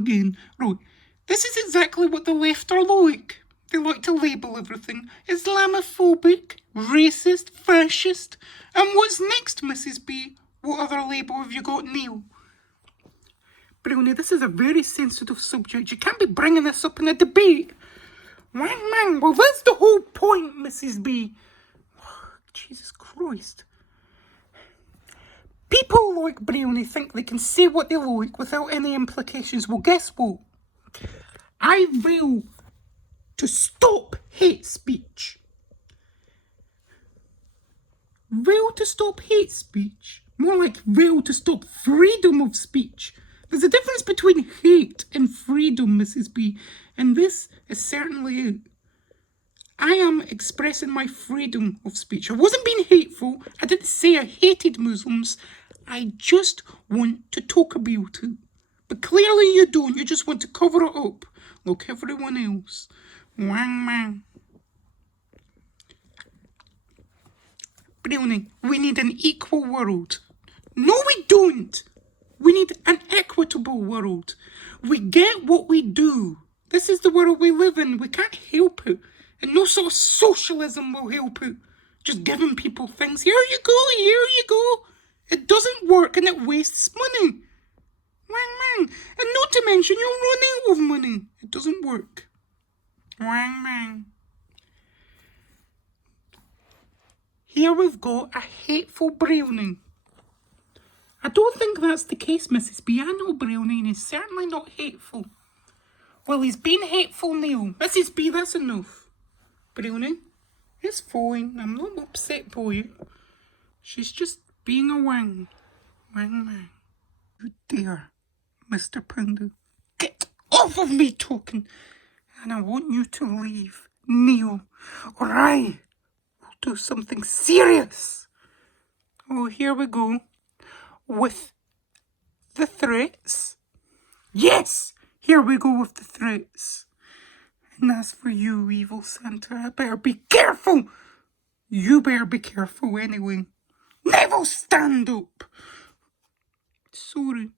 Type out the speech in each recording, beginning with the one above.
again. Right, this is exactly what the left are like. They like to label everything Islamophobic, racist, fascist. And what's next, Mrs. B? What other label have you got, Neil? Brownie, this is a very sensitive subject. You can't be bringing this up in a debate. Wang, well, that's the whole point, Mrs. B. Jesus Christ. People like Brownie think they can say what they like without any implications. Well, guess what? I vow to stop hate speech. Vow to stop hate speech. More like vow to stop freedom of speech. There's a difference between hate and freedom, Mrs. B, and this is certainly it. I am expressing my freedom of speech. I wasn't being hateful. I didn't say I hated Muslims. I just want to talk about it. But clearly you don't. You just want to cover it up like everyone else. Wang man. Brownie, we need an equal world. No, we don't. We need an equitable world. We get what we do. This is the world we live in. We can't help it. And no sort of socialism will help it. Just giving people things. Here you go, here you go. It doesn't work and it wastes money. Wang. And not to mention you'll run out of money. It doesn't work. Wang. Here we've got a hateful Brownie. I don't think that's the case, Mrs. B. I know Brownie and he's certainly not hateful. Well, he's been hateful, Neil. Mrs. B, that's enough. Brownie, it's fine. I'm not upset by you. She's just being a wang. Wang man. You dare, Mr. Poundle. Get off of me talking. And I want you to leave, Neil, or I will do something serious. Oh, here we go. With the threats. Yes, here we go with the threats. And as for you, evil Santa, I better be careful. You better be careful anyway. Never stand up. Sorry.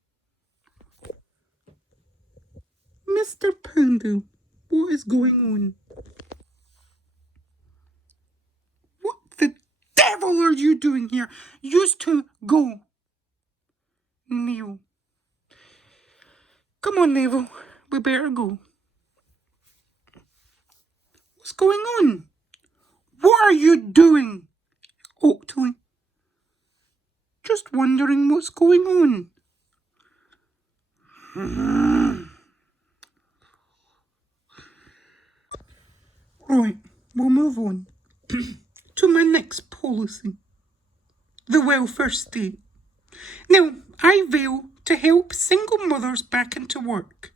Mr. Poundle, what is going on? What the devil are you doing here? Used to go. Neil. Come on, Neville. We better go. What's going on? What are you doing? Oakley. Just wondering what's going on. Right, we'll move on to my next policy. The welfare state. Now, I vow to help single mothers back into work.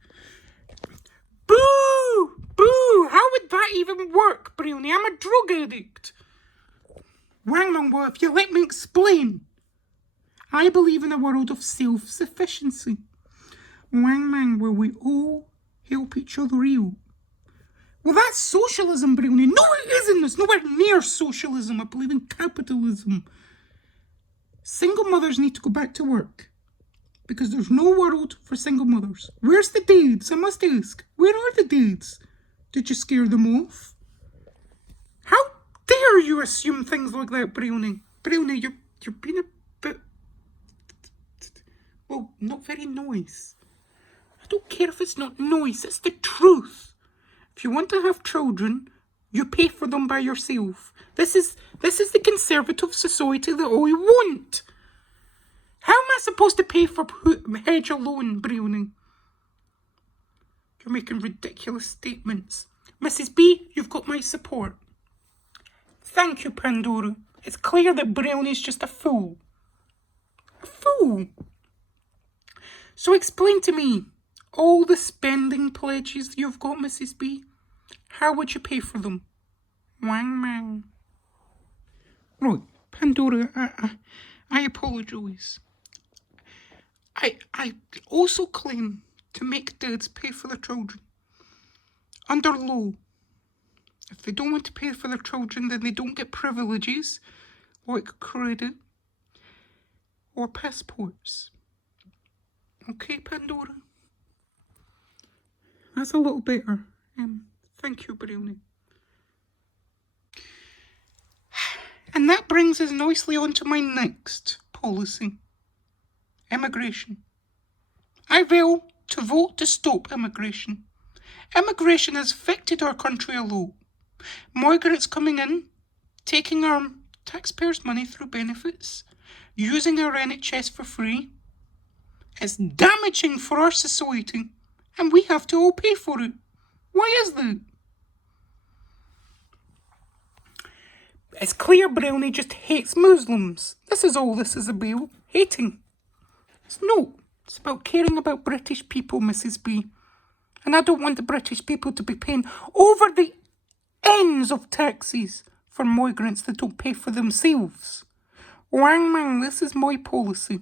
Boo! Boo! How would that even work, Brownie? I'm a drug addict. Wang, well, if you let me explain. I believe in a world of self-sufficiency. Wang, where we all help each other out. Well, that's socialism, Brownie. No, it isn't. It's nowhere near socialism. I believe in capitalism. Single mothers need to go back to work. Because there's no world for single mothers. Where's the dads? I must ask. Where are the dads? Did you scare them off? How dare you assume things like that, Brownie? Brownie, you're being a bit... well, not very nice. I don't care if it's not nice. It's the truth. If you want to have children, you pay for them by yourself. This is the conservative society that I want. How am I supposed to pay for hedge alone, Brownie? You're making ridiculous statements. Mrs. B, you've got my support. Thank you, Pandora. It's clear that Brownie's just a fool. A fool? So explain to me, all the spending pledges you've got, Mrs. B, how would you pay for them? Wang. Right, Pandora, I apologise. I also claim to make dads pay for their children. Under law. If they don't want to pay for their children, then they don't get privileges like credit or passports. Okay, Pandora? That's a little better. Thank you, Brownie. And that brings us nicely on to my next policy. Immigration. I vow to vote to stop immigration. Immigration has affected our country a lot. Migrants coming in, taking our taxpayers' money through benefits, using our NHS for free. It's damaging for our society, and we have to all pay for it. Why is that? It's clear Brownie just hates Muslims. This is all this is about. Hating. It's about caring about British people, Mrs. B. And I don't want the British people to be paying over the ends of taxes for migrants that don't pay for themselves. Wang mang, this is my policy.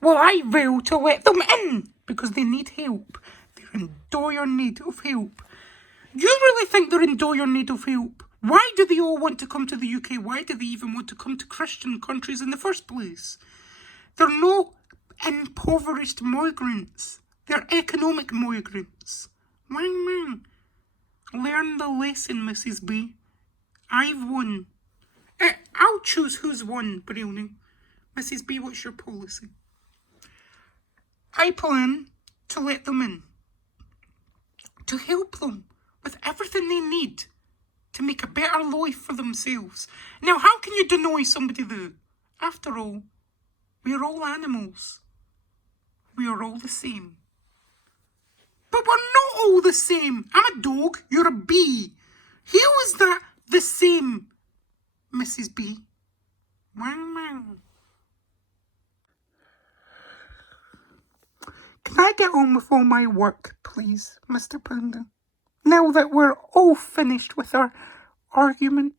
Well, I vow to let them in because they need help. They're in dire need of help. You really think they're in dire need of help? Why do they all want to come to the UK? Why do they even want to come to Christian countries in the first place? They're not impoverished migrants. They're economic migrants. Wang mang. Learn the lesson, Mrs. B. I've won. I'll choose who's won, Brownie. Mrs. B, what's your policy? I plan to let them in. To help them with everything they need to make a better life for themselves. Now, how can you deny somebody that? After all, we're all animals. We are all the same. But we're not all the same. I'm a dog, you're a bee. How is that the same, Mrs. B? Wang mang. Can I get on with all my work, please, Mr. Panda? Now that we're all finished with our argument?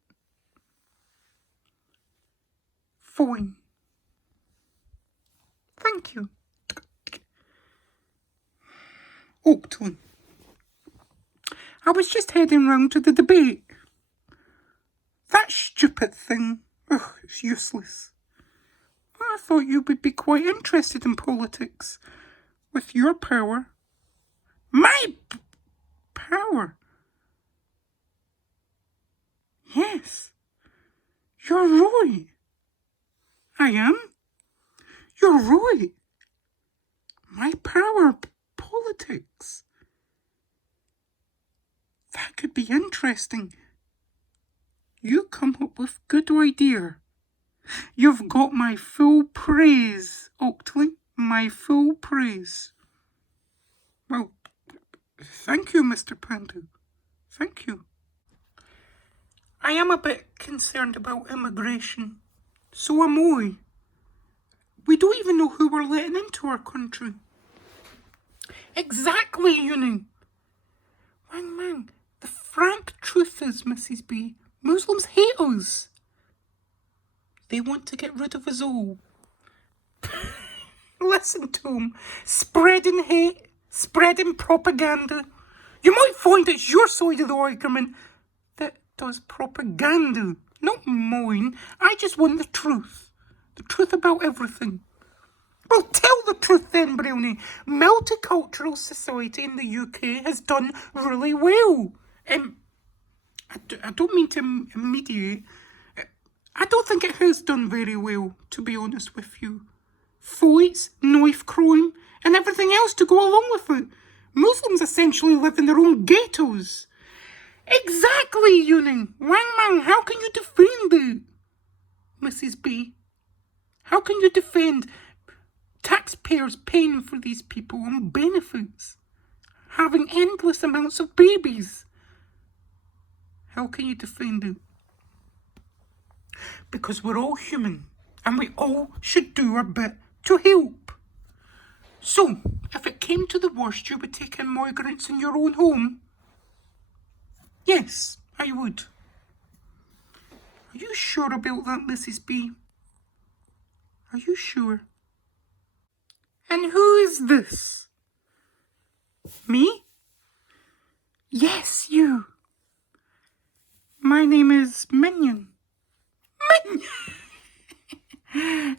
Fine. Thank you. Oakton. I was just heading round to the debate. That stupid thing. Ugh, it's useless. I thought you would be quite interested in politics. With your power. My power? Yes. You're right. I am. You're right. My power. Politics. That could be interesting. You come up with good idea. You've got my full praise, Oakley. My full praise. Well, thank you, Mr. Panda. Thank you. I am a bit concerned about immigration. So am I. We don't even know who we're letting into our country. Exactly, you know. Wang mang, the frank truth is, Mrs. B, Muslims hate us. They want to get rid of us all. Listen to them, spreading hate, spreading propaganda. You might find it's your side of the argument that does propaganda, not mine. I just want the truth about everything. Well, tell the truth then, Brownie. Multicultural society in the UK has done really well. I don't mean to mediate. I don't think it has done very well, to be honest with you. Fights, knife crime, and everything else to go along with it. Muslims essentially live in their own ghettos. Exactly, Yuning. Wang mang, how can you defend it? Mrs. B, how can you defend taxpayers paying for these people on benefits, having endless amounts of babies? How can you defend it? Because we're all human and we all should do our bit to help. So, if it came to the worst, you would take in migrants in your own home? Yes, I would. Are you sure about that, Mrs. B? Are you sure? And who is this? Me? Yes, you. My name is Minion. Minion!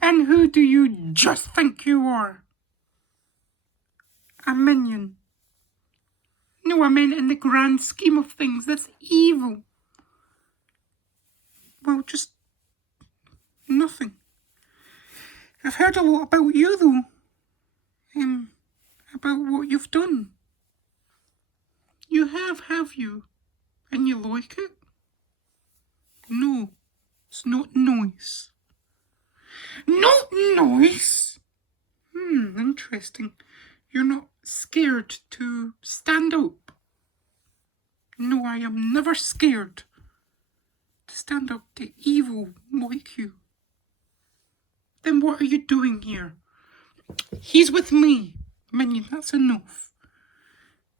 And who do you just think you are? A minion. No, I meant in the grand scheme of things. That's evil. Well, just nothing. I've heard a lot about you, though. About what you've done. You have you? And you like it? No, it's not nice. Not nice? Interesting. You're not scared to stand up? No, I am never scared to stand up to evil like you. Then what are you doing here? He's with me. Minion, that's enough.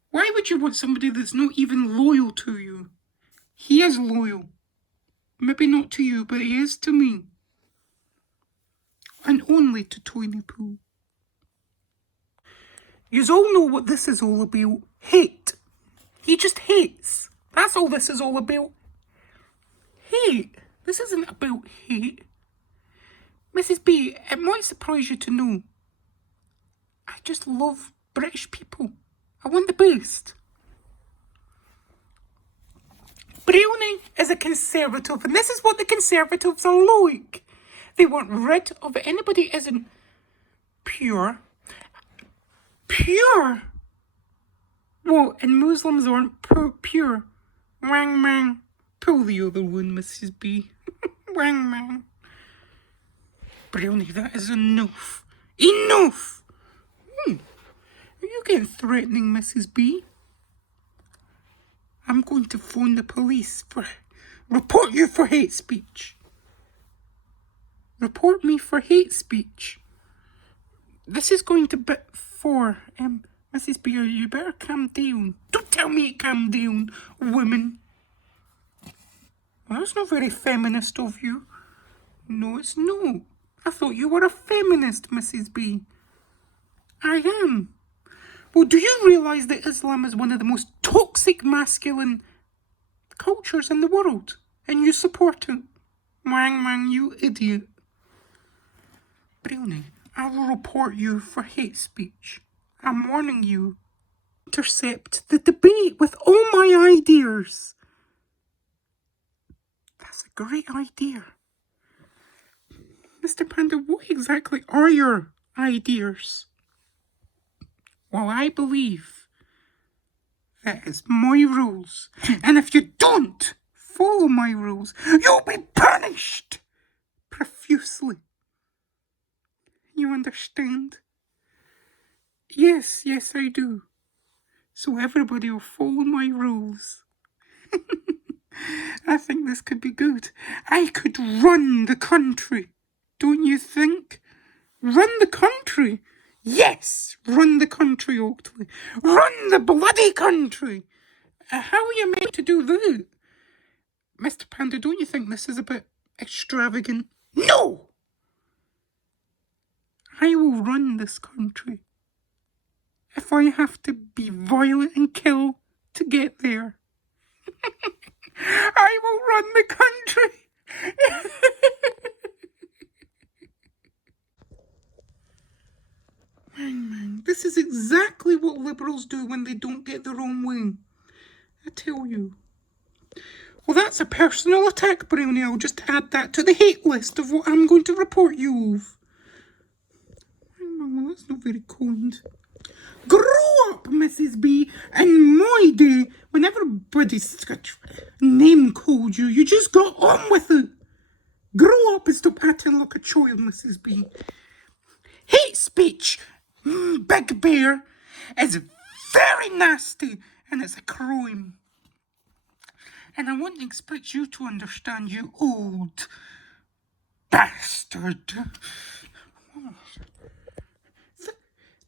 Why would you want somebody that's not even loyal to you? He is loyal. Maybe not to you, but he is to me. And only to Tiny Poo. Yous all know what this is all about. Hate. He just hates. That's all this is all about. Hate. This isn't about hate. Mrs. B, it might surprise you to know I just love British people. I want the best. Brownie is a Conservative, and this is what the Conservatives are like. They want rid of anybody who isn't pure. Pure? What, and Muslims aren't pure? Wang mang. Pull the other one, Mrs. B. Wang mang. Brownie, that is enough. Enough! Are you getting threatening, Mrs. B? I'm going to phone the police report you for hate speech. Report me for hate speech. This is going to be for, Mrs. B, you better calm down. Don't tell me to calm down, woman. Well, that's not very feminist of you. No, it's not. I thought you were a feminist, Mrs. B. I am. Well, do you realise that Islam is one of the most toxic masculine cultures in the world? And you support it? Wang mang, you idiot. Brownie, I will report you for hate speech. I'm warning you. Intercept the debate with all my ideas. That's a great idea. Mr. Panda, what exactly are your ideas? Well, I believe that is my rules. And if you don't follow my rules, you'll be punished profusely. You understand? Yes, I do. So everybody will follow my rules. I think this could be good. I could run the country. Don't you think? Run the country? Yes, run the country, Oakley. Run the bloody country. How are you meant to do that? Mr. Panda, don't you think this is a bit extravagant? No! I will run this country. If I have to be violent and kill to get there. I will run the country. Man, this is exactly what liberals do when they don't get their own way. I tell you. Well, that's a personal attack, Brownie. I'll just add that to the hate list of what I'm going to report you of. Well, that's not very kind. Grow up, Mrs. B. In my day, when everybody's name called you, you just got on with it. Grow up and stop acting like a child, Mrs. B. Hate speech, Big Bear, is very nasty and it's a crime. And I wouldn't expect you to understand, you old bastard.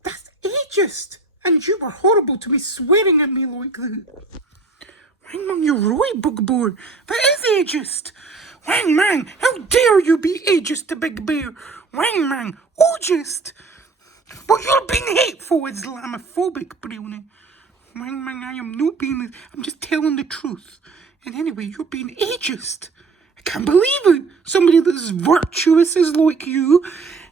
That's ageist. And you were horrible to be swearing at me like that. Wang Mang, you're right, Big Bear. That is ageist. Wang Mang, how dare you be ageist to Big Bear? Wang Mang, ageist. But you're being hateful, Islamophobic, Brownie. Wang Mang, I am not being... I'm just telling the truth. And anyway, you're being ageist. I can't believe it. Somebody that's virtuous is like you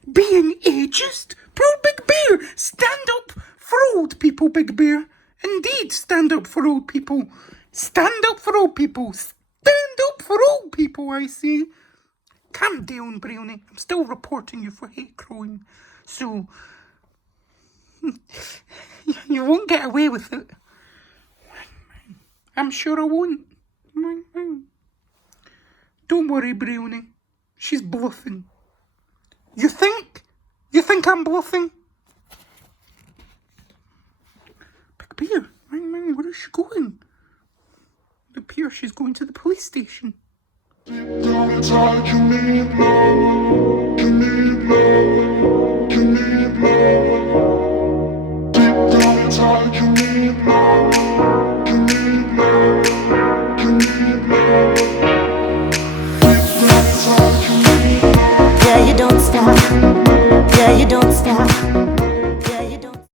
being ageist. Poor Big Bear. Stand up for old people, Big Bear. Indeed, stand up for old people. Stand up for old people. Stand up for old people, I say. Calm down, Brownie. I'm still reporting you for hate crime. So, you won't get away with it. I'm sure I won't. Don't worry, Brownie. She's bluffing. You think? You think I'm bluffing? Big Bear, where is she going? It appears she's going to the police station. Deep down inside, you need love. You need love. You need love. Deep down inside, you need love.